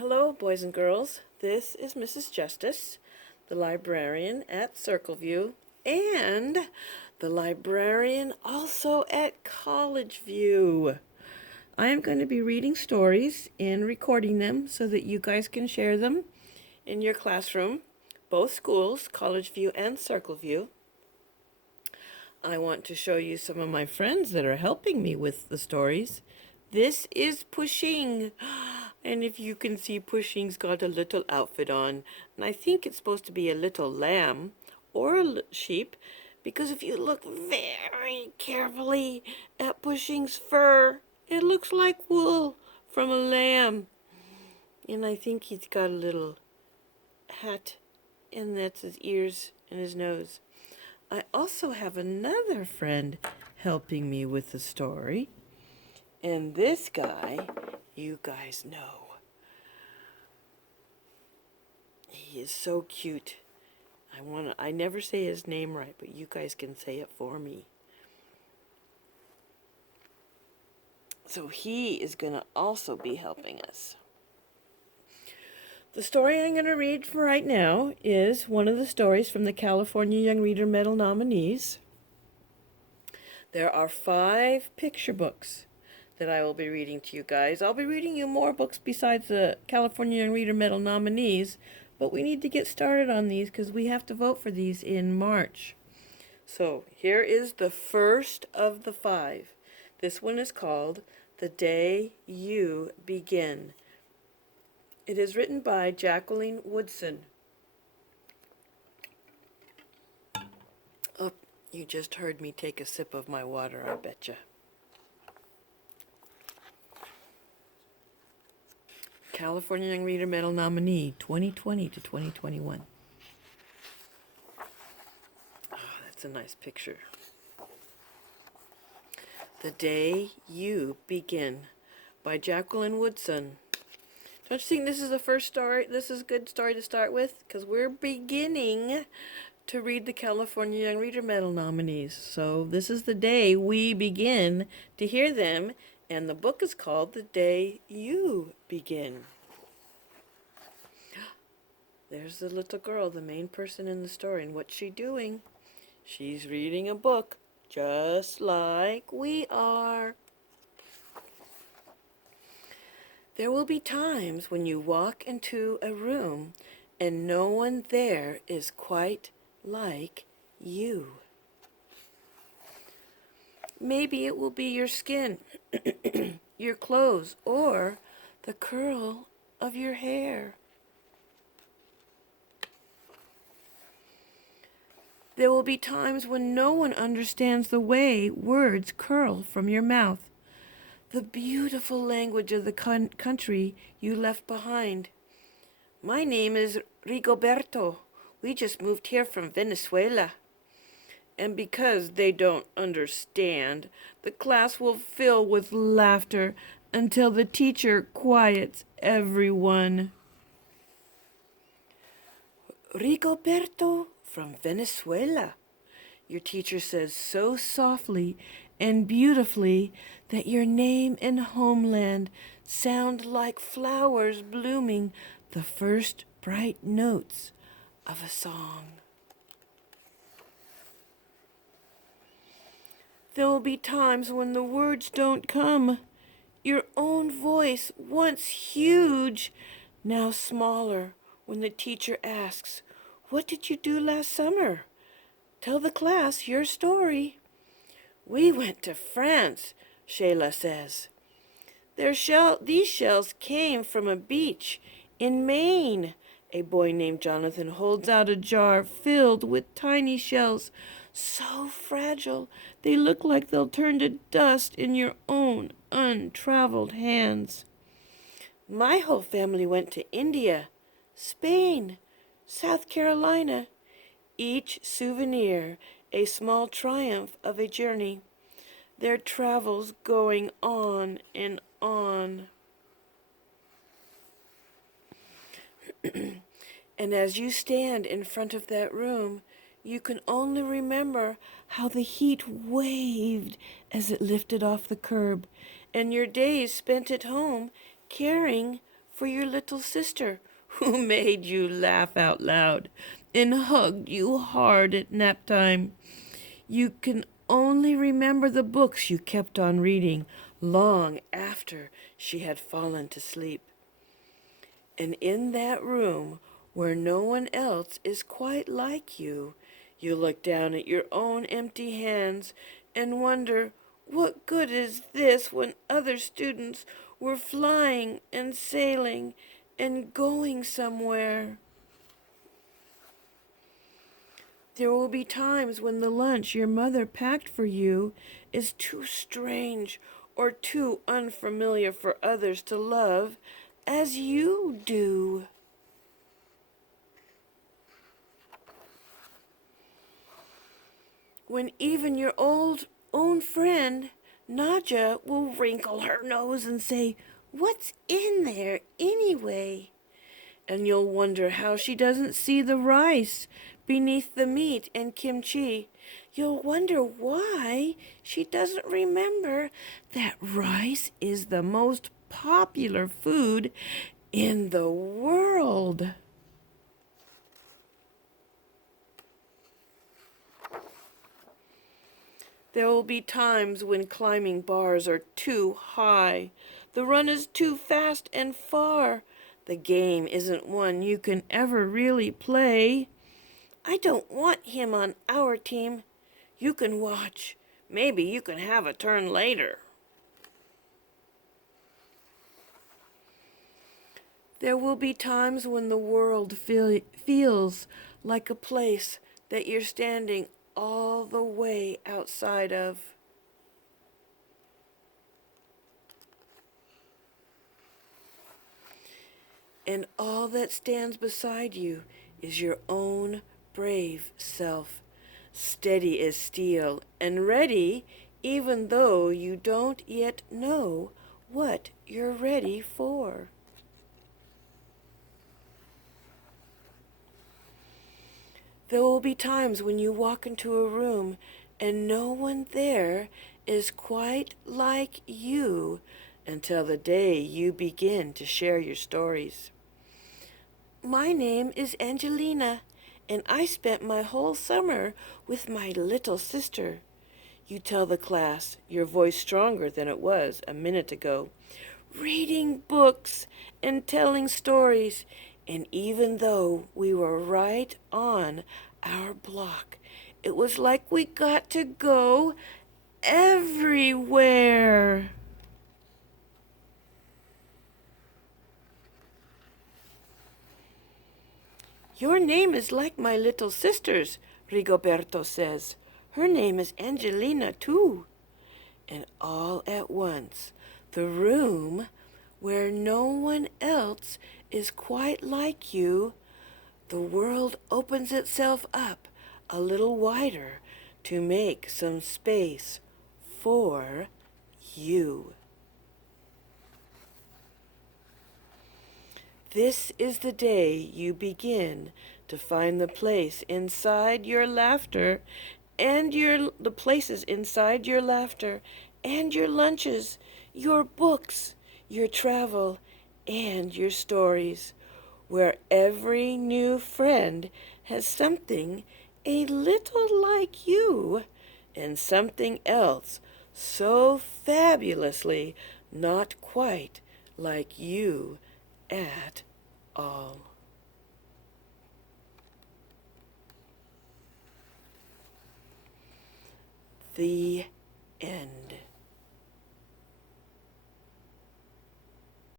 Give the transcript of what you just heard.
Hello, boys and girls. This is Mrs. Justice, the librarian at Circleview, and the librarian also at College View. I am going to be reading stories and recording them so that you guys can share them in your classroom, both schools, College View and Circleview. I want to show you some of my friends that are helping me with the stories. This is Pushing. And if you can see, Pushing's got a little outfit on. And I think it's supposed to be a little lamb or a sheep, because if you look very carefully at Pushing's fur, it looks like wool from a lamb. And I think he's got a little hat, and that's his ears and his nose. I also have another friend helping me with the story. And this guy, you guys know. He is so cute. I never say his name right, but you guys can say it for me. So he is going to also be helping us. The story I'm going to read for right now is one of the stories from the California Young Reader Medal nominees. There are 5 picture books that I will be reading to you guys. I'll be reading you more books besides the California Young Reader Medal nominees, but we need to get started on these because we have to vote for these in March. So here is the first of the 5. This one is called The Day You Begin. It is written by Jacqueline Woodson. Oh, you just heard me take a sip of my water, I betcha. California Young Reader Medal nominee, 2020 to 2021. Oh, that's a nice picture. The Day You Begin by Jacqueline Woodson. Don't you think this is the first story? This is a good story to start with because we're beginning to read the California Young Reader Medal nominees. So this is the day we begin to hear them. And the book is called The Day You Begin. There's the little girl, the main person in the story. And what's she doing? She's reading a book, just like we are. There will be times when you walk into a room and no one there is quite like you. Maybe it will be your skin, your clothes, or the curl of your hair. There will be times when no one understands the way words curl from your mouth, the beautiful language of the country you left behind. My name is Rigoberto. We just moved here from Venezuela. And because they don't understand, the class will fill with laughter until the teacher quiets everyone. Rigoberto from Venezuela, your teacher says so softly and beautifully that your name and homeland sound like flowers blooming the first bright notes of a song. There will be times when the words don't come. Your own voice, once huge, now smaller, when the teacher asks, "What did you do last summer? Tell the class your story." "We went to France," Shayla says. These shells came from a beach in Maine." A boy named Jonathan holds out a jar filled with tiny shells, so fragile they look like they'll turn to dust in your own untraveled hands. "My whole family went to India, Spain, South Carolina. Each souvenir a small triumph of a journey. Their travels going on and on." And as you stand in front of that room, you can only remember how the heat waved as it lifted off the curb, and your days spent at home caring for your little sister who made you laugh out loud and hugged you hard at nap time. You can only remember the books you kept on reading long after she had fallen to sleep. And in that room where no one else is quite like you, you look down at your own empty hands and wonder, what good is this when other students were flying and sailing and going somewhere? There will be times when the lunch your mother packed for you is too strange or too unfamiliar for others to love as you do. When even your own friend, Nadja, will wrinkle her nose and say, "What's in there anyway?" And you'll wonder how she doesn't see the rice beneath the meat and kimchi. You'll wonder why she doesn't remember that rice is the most popular food in the world. There will be times when climbing bars are too high. The run is too fast and far. The game isn't one you can ever really play. I don't want him on our team. You can watch. Maybe you can have a turn later. There will be times when the world feels like a place that you're standing all the way outside of. And all that stands beside you is your own brave self, steady as steel and ready even though you don't yet know what you're ready for. There will be times when you walk into a room and no one there is quite like you until the day you begin to share your stories. My name is Angelina, and I spent my whole summer with my little sister. You tell the class, your voice stronger than it was a minute ago, reading books and telling stories. And even though we were right on our block, it was like we got to go everywhere. Your name is like my little sister's, Rigoberto says. Her name is Angelina, too. And all at once, the room where no one else is quite like you, the world opens itself up a little wider to make some space for you. This is the day you begin to find the place inside your laughter and the places inside your laughter and your lunches, your books, your travel, and your stories, where every new friend has something a little like you and something else so fabulously not quite like you at all. The end.